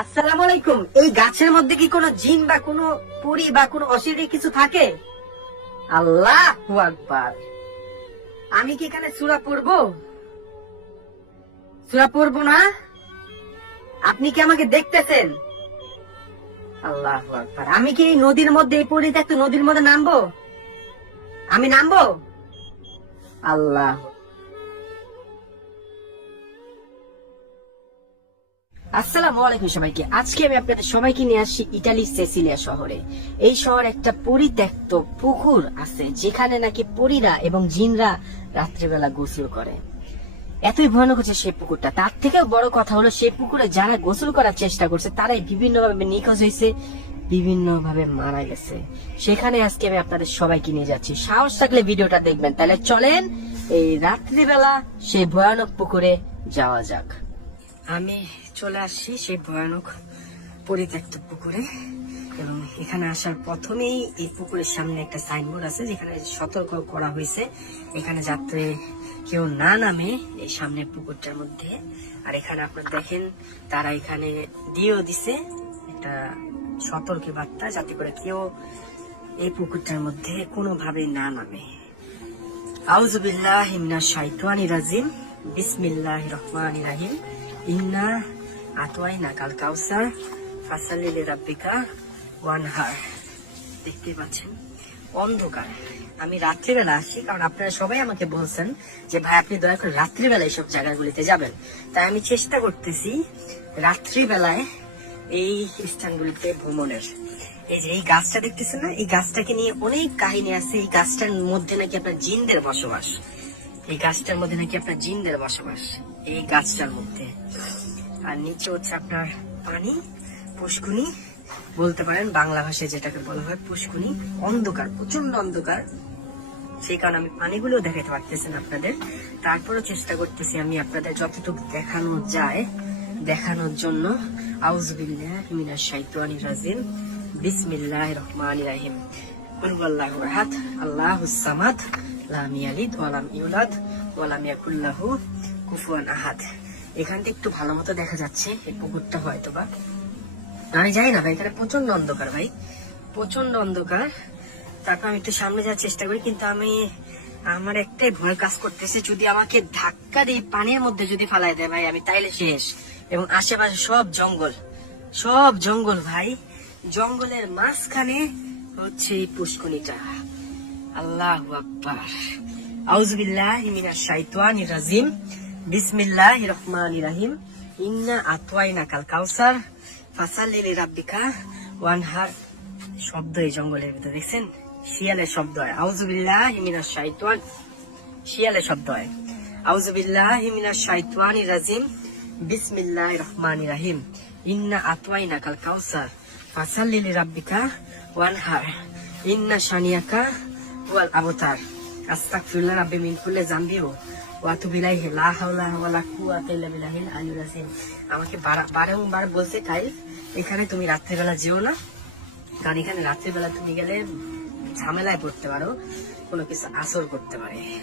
আসসালামু আলাইকুম। এই গাছের মধ্যে কি কোনো জিন বা কোনো পরি বা কোনো অশরীরী কিছু থাকে? আল্লাহ আকবার। আমি কি এখানে সুরা পড়ব? সুরা পড়ব না? আপনি কি আমাকে দেখতেছেন? আল্লাহ আকবার। আমি কি এই নদীর মধ্যে, এই পরি দেখতে নদীর মধ্যে নামবো? আমি নামবো? আল্লাহ আসসালামু আলাইকুম সবাইকে। আজকে আমি আপনাদের সবাইকে নিয়ে আসছি ইটালির সেসিলিয়া শহরে। এই শহরে একটা পরিত্যক্ত পুকুর আছে, যেখানে নাকি পরীরা এবং জিনরা রাত্রিবেলা গোসল করে। এতই ভয়ানক হচ্ছে সেই পুকুরটা। তার থেকেও বড় কথা হলো, সেই পুকুরে যারা গোসল করার চেষ্টা করছে, তারাই বিভিন্ন ভাবে নিখোঁজ হয়েছে বিভিন্ন ভাবে মারা গেছে। সেখানে আজকে আমি আপনাদের সবাইকে নিয়ে যাচ্ছি। সাহস থাকলে ভিডিওটা দেখবেন। তাহলে চলেন এই রাত্রিবেলা সেই ভয়ানক পুকুরে যাওয়া যাক। আমি চলে আসছি সেই ভয়ানক পরিত্যক্ত পুকুরে এবং এখানে আসার প্রথমেই এই পুকুরের সামনে একটা সাইনবোর্ড আছে যেখানে সতর্ক করা হয়েছে। এখানে যাতে কেউ না নামে এই সামনের পুকুরটার মধ্যে। আর এখানে আপনারা দেখেন, তারা এখানে দিয়েও দিছে একটা সতর্ক বার্তা যাতে করে কেউ এই পুকুরটার মধ্যে কোনোভাবেই না নামে। আউজুবিল্লাহ হিমনা শাইতানি রাজিম। বিসমিল্লাহ রহমান রাহিম। ইন্না আতওয়াই নাকাল কাউসার ফাসালিল রাব্বিকা ওয়ানহার দেখতে পাচ্ছেন অন্ধকার আমি রাত্রিবেলা আসি কারণ আপনারা সবাই আমাকে বলছেন যে ভাই আপনি দয়া করে রাত্রিবেলা এইসব জায়গাগুলিতে যাবেন তাই আমি চেষ্টা করতেছি রাত্রিবেলায় এই স্থানগুলিতে ভ্রমণের। এই যে এই গাছটা দেখতেছেন না? এই গাছটাকে নিয়ে অনেক কাহিনী আছে। এই গাছটার মধ্যে নাকি আপনার জিনদের বসবাস। এই গাছটার মধ্যে নাকি আপনার জিনদের বসবাস। এই গাছটার মধ্যে। আর নিচে হচ্ছে আপনার পানি, পুষ্কুনি। বলতে পারেন বাংলা ভাষায় যেটাকে বলা হয় পুষ্কুনি। অন্ধকার প্রচণ্ড অন্ধকার। সেই কারণে আমি পানিগুলো দেখাতে পারতেছি না আপনাদের। তারপরও চেষ্টা করতেছি আমি আপনাদের যতটুকু দেখানো যায়, দেখানোর জন্য। আউজবিল্লাহ রাজিম। বিসমিল্লাহ রহমান কুফুয়ান আহাদ। এখান থেকে একটু ভালো মতো দেখা যাচ্ছে, এই পুকুরটা হয়তো বা আমি জানি না ভাই, এখানে প্রচণ্ড অন্ধকার ভাই। প্রচণ্ড অন্ধকার। তারপর আমি একটু সামনে যাওয়ার চেষ্টা করি, কিন্তু আমি, আমার একটাই ভয় কাজ করতেছে, যদি আমাকে ধাক্কা দিয়ে পানির মধ্যে যদি ফালাই দেয় ভাই, আমি তাইলে শেষ। এবং আশেপাশে সব জঙ্গল সব জঙ্গল ভাই। জঙ্গলের মাঝখানে হচ্ছে এই পুষ্কনিটা আল্লাহ আকবার। আউজুবিল্লাহ মিনাশ শাইতানির রাজিম। বিসমিল্লাহ রহমান রাহিম ইন্না আতওয়াইনা কাল কাউসার ফাসাল্লি লিরাব্বিকা ওয়ানহার শব্দ এই জঙ্গলের ভিতরে, দেখছেন? শিয়ালের শব্দ হয়। আউজুবিল্লাহ মিনাশ শাইতান। শিয়ালের শব্দ হয়। আউজুবিল্লাহ মিনাশ শাইতানির রাজিম। বিসমিল্লাহির রহমানির রহিম ইন্না আতওয়াইনা কাল কাউসার ফাসাল্লি লিরাব্বিকা ওয়ানহার ইন্না শানিয়াকা ওয়াল আবতার। আস্তাগফিরুল্লাহ রাব্বি মিন কুল্লি জামবিও ওয়া আতুবু লা হাওলা ওয়ালা কুওয়াতা ইল্লা বিল্লাহিল আলিয়্যিল আযীম আমাকে বারা- বারংবার বলছে তাই এখানে তুমি রাত্রিবেলা যেও না কারণ এখানে রাত্রিবেলা তুমি গেলে ঝামেলায় পড়তে পারো, কোনো কিছু আসর করতে পারে।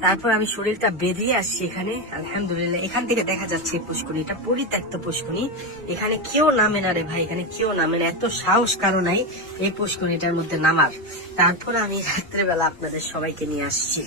তারপর আমি শরীরটা বেরিয়ে আসছি এখানে, আলহামদুলিল্লাহ। এখান থেকে দেখা যাচ্ছে এটা পরিত্যক্ত পুষ্করণী। এখানে কেউ নামে না রে ভাই, এখানে কেউ নামে না, এত সাহস কারও নাই এই পুষ্করণীটার মধ্যে নামার। তারপর আমি রাত্রেবেলা আপনাদের সবাইকে নিয়ে আসছি।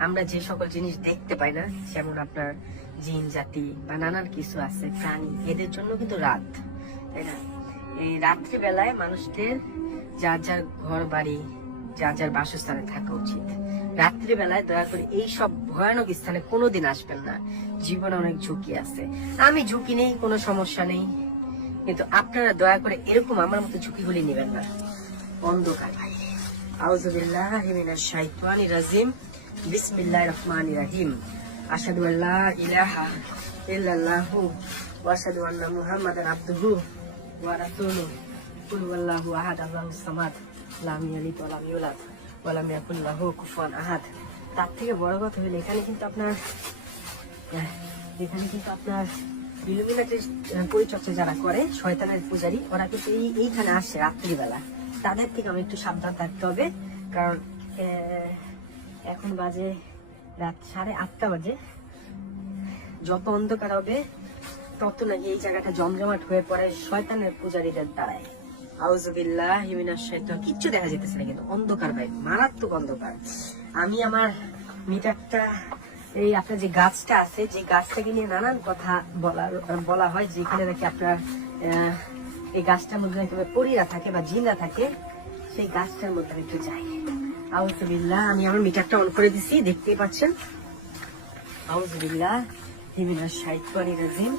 আমরা যে সকল জিনিস দেখতে পাই না, যেমন আপনার জিন জাতি বা নানান কিছু আছে, প্রাণী, এদের জন্য কিন্তু রাত, তাই না? এই রাত্রিবেলায় মানুষদের যার যার ঘর বাড়ি যার যার বাসস্থানে থাকা উচিত। রাত্রিবেলায় দয়া করে এই সব ভয়ানক স্থানে কোনোদিন আসবেন না। জীবনে অনেক ঝুঁকি আছে। আমি ঝুঁকি নেই, কোনো সমস্যা নেই। কিন্তু আপনারা দয়া করে এরকম আমার মতো ঝুঁকিগুলি নেবেন না। অন্ধকার। ভাই আউজুবিল্লাহ রাজিম। বিসমিল্লাহির রহমানির রহিম আশহাদু আল্লা ইলাহা ইল্লাল্লাহু ওয়া আশহাদু আন্না মুহাম্মাদান আবদুহু ওয়া রাসূলুহু কুল ওয়াল্লাহু আহাদ আল্লাহুস সামাদ লাম ইয়ালিদ ওয়া লাম ইউলাদ ওয়ালাম ইয়াকুল্লাহু কুফুয়ান আহাদ তার থেকে বড় কথা হলো এখানে কিন্তু আপনার আহ, এখানে কিন্তু আপনার ইলুমিনাটির পরিচর্যা যারা করে শয়তানের পূজারি ওরা কিন্তু এই এইখানে আসে রাত্রিবেলা। তাদের থেকে আমি একটু সাবধান থাকতে হবে কারণ এখন বাজে রাত সাড়ে আটটা বাজে। যত অন্ধকার হবে, তত নাকি এই জায়গাটা জমজমাট হয়ে পড়ে শয়তানের পূজারীদের দ্বারায়। আউজুবিল্লাহ হিমিনার শৈতান কিচ্ছু দেখা যেতেছে না কিন্তু অন্ধকার ভাই, মারাত্মক অন্ধকার। আমি আমার মিটারটা, এই আপনার যে গাছটা আছে, যে গাছটাকে নিয়ে নানান কথা বলা বলা হয়, যেখানে নাকি আপনার এই গাছটার মধ্যে নাকি পরিরা থাকে বা জিন্দা থাকে, সেই গাছটার মধ্যে আমি একটু যাই। আউজুবিল্লাহ আমি আমার মিটারটা অন করে দিছি, দেখতেই পাচ্ছেন। আউজবিল্লা হিমিনার শাইতানির রাজিম।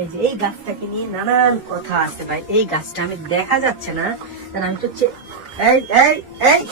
এই যে, এই গাছটাকে নিয়ে নানান কথা আছে ভাই। এই গাছটা আমি দেখা যাচ্ছে না। আমি তো এই এই এই!